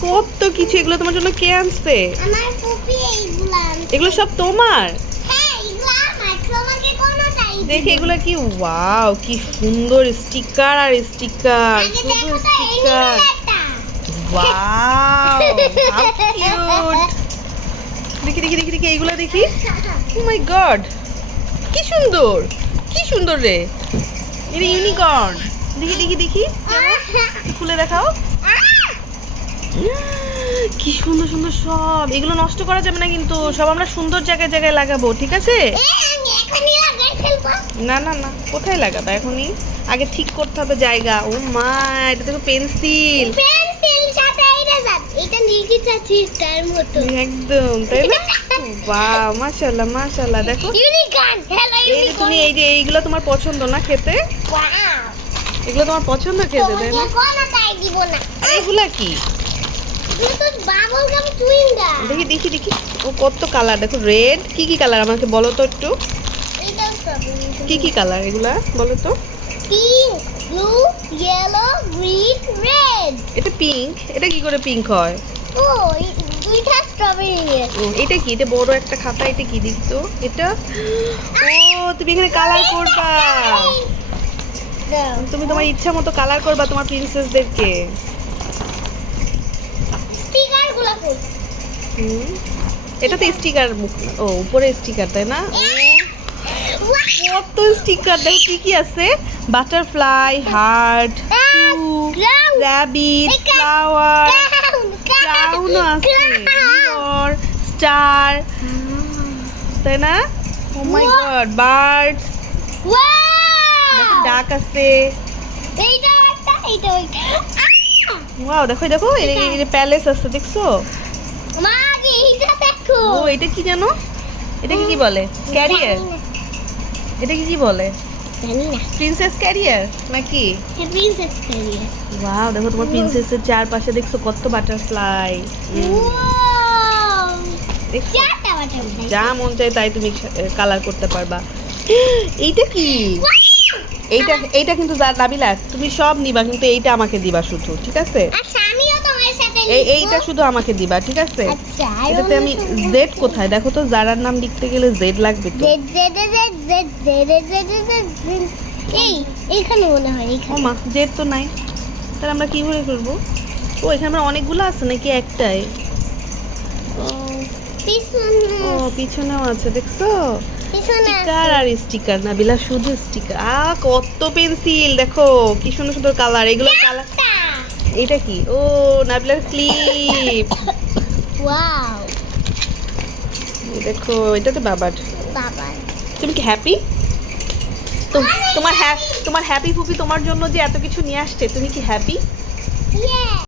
কত কিছু এগুলো তোমার জন্য কে আনছে। এগুলো সব তোমার? হ্যাঁ দেখে এগুলো কি ওয়াও কি সুন্দর স্টিকার আর স্টিকার শুধু স্টিকার। ওয়াও কিউট দেখি দেখি দেখি দেখি এইগুলো দেখি। ও মাই গড কি সুন্দর কি সুন্দর রে। এটা ইউনিকর্ন দেখি দেখি দেখি। খুলে দেখাও। কি সুন্দর সুন্দর সব। এগুলো নষ্ট করা যাবে না কিন্তু সব আমরা সুন্দর জায়গায় জায়গায় লাগাবো ঠিক আছে? না না না কোথায় লাগাবে এখনই? আগে ঠিক করতে হবে জায়গা। ও মা এটা দেখো পেন্সিল। একদম তাই না? বাহ মাশাল্লাহ মাশাল্লাহ দেখো। এই তুমি এই যে এইগুলো তোমার পছন্দ না খেতে? এগুলো তোমার পছন্দ খেতে তাই না? কোনোটাই দিব না। এইগুলা কি এগুলো তো বাবল গাম চুইংগা দেখি দেখি দেখি। ও কত কালার দেখো রেড কি কি কালার আমাকে বলো তো একটু। কি কি কালার এগুলা? বলো তো। Pink blue yellow green red এটা পিঙ্ক এটা কি করে পিঙ্ক হয়? ও দুইটা স্ট্রবেরি এটা কি? এটা বড় একটা খাতা এটা কি দেখতো এটা? ও তুমি এখানে কালার করবা। তুমি তোমার ইচ্ছা মতো কালার করবা তোমার প্রিন্সেসদেরকে স্টিকারগুলো ফুল হুম এটা তো স্টিকার ও উপরে স্টিকার তাই না? কত স্টিকার দেখো কি কি আছে? বাটারফ্লাই হার্ট র্যাবিট ফ্লাওয়ার ক্রাউনও আছে মিরর স্টার তাই না? ও মাই গড বার্ডস ডাক আছে। একটা ওয়াও দেখো দেখো এই প্যালেস আছে দেখছ? মা! এইটা দেখো। ও এটা কি জানো? এটা কি বলে? ক্যারিয়ার এটা কি বলে? জানি না। প্রিন্সেস ক্যারিয়ার নাকি? প্রিন্সেস ক্যারিয়ার ওয়াও দেখো তোমার প্রিন্সেসের চারপাশে দেখছ কত বাটারফ্লাই যা মন চায় তাই তুমি কালার করতে পারবা। এইটা কি? এইটা এইটা কিন্তু নাবিলা তুমি সব নিবা কিন্তু এইটা আমাকে দিবা শুধু ঠিক আছে? আচ্ছা এই এইটা শুধু আমাকে দিবা ঠিক আছে? এটাতে আমি জেড কোথায়? দেখো তো জারার নাম লিখতে গেলে জেড লাগবে তো। এই এখানে মনে হয় এখানে মা জেড তো নাই। তাহলে আমরা কি করে করব? ও এখানে আমরা অনেকগুলো আছে নাকি একটাই? ও পিছনেও আছে দেখছ? স্টিকার আর স্টিকার না বিলা শুধু স্টিকার। আ কত পেন্সিল দেখো কি সুন্দর সুন্দর কালার এগুলো কালার এটা কি? ও নাবিলার ক্লিপ। ওয়াও। দেখো এটা তো বাবার। বাবা তুমি কি হ্যাপি তোমার হ্যাঁ তোমার হ্যাপি ফুপি তোমার জন্য যে এত কিছু নিয়ে আসছে তুমি কি হ্যাপি